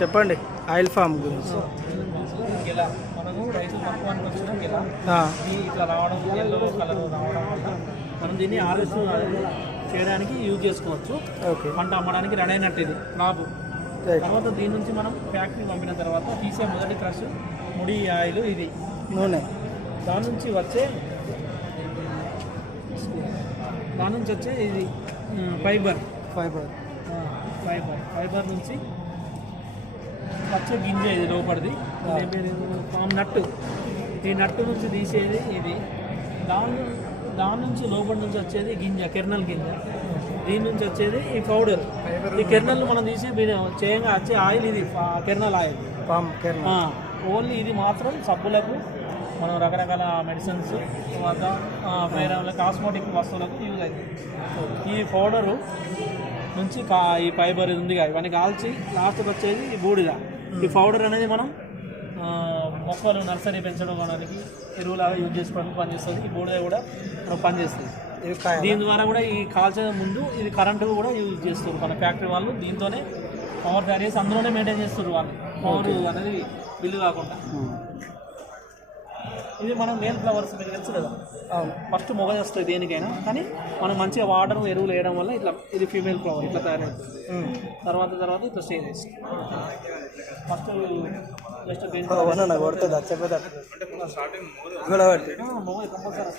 చెప్పండి oil form గురించి. మనం దీన్ని హార్వెస్ట్ చేయడానికి యూజ్ చేసుకోవచ్చు. ఓకే. పంట అమ్మడానికి రెడీ అయినట్టు ఇది లాభు తర్వాత దీని నుంచి మనం ఫ్యాక్టరీ పంపిన తర్వాత తీసే మొదటి క్రష్ ముడి ఆయిల్ ఇది. నూనె. దాని నుంచి వచ్చే దాని నుంచి వచ్చే ఇది ఫైబర్ ఫైబర్ ఫైబర్ ఫైబర్ నుంచి వచ్చే గింజ ఇది లోపలిది. పేరు? Palm nut. ఈ నట్టు నుంచి తీసేది ఇది. దాని దాని నుంచి లోపల నుంచి వచ్చేది గింజ కెర్నల్ గింజ. దీని నుంచి వచ్చేది ఈ పౌడర్. ఈ కెర్నల్ మనం తీసి చేయంగా వచ్చే ఆయిల్ ఇది కెర్నల్ ఆయిల్. ఓన్లీ ఇది మాత్రం సబ్బులకు మనం రకరకాల మెడిసిన్స్ తర్వాత వేరే కాస్మెటిక్ వస్తువులకు యూజ్ అవుతుంది. ఈ పౌడరు నుంచి ఈ ఫైబర్ ఇది ఉంది కదా ఇవన్నీ కాల్చి లాస్ట్కి వచ్చేది ఈ బూడిద. ఈ పౌడర్ అనేది మనం మొక్కలు నర్సరీ పెంచడం అనడానికి ఎరువులాగా యూజ్ చేసుకోవడానికి పనిచేస్తుంది. ఈ బూడిద కూడా మనకు పనిచేస్తుంది. దీని ద్వారా కూడా ఈ కాల్చే ముందు ఇది కరెంటు కూడా యూజ్ చేస్తారు మన ఫ్యాక్టరీ వాళ్ళు. దీంతోనే పవర్ తయారు చేసి అందులోనే మెయింటైన్ చేస్తారు వాళ్ళు. పవర్ అనేది బిల్లు కాకుండా. ఇది మనం మేల్ ఫ్లవర్స్ మీకు తెలుసు కదా? ఫస్ట్ మొగ వస్తుంది దేనికైనా కానీ మనం మంచిగా వాటర్ ఎరువులు వేయడం వల్ల ఇట్లా ఇది ఫీమేల్ ఫ్లవర్ ఇట్లా తయారవుతుంది. తర్వాత తర్వాత ఇట్లా స్టేజ్ చేస్తుంది. ఫస్ట్ జస్ట్ మొగ కంపల్సరీ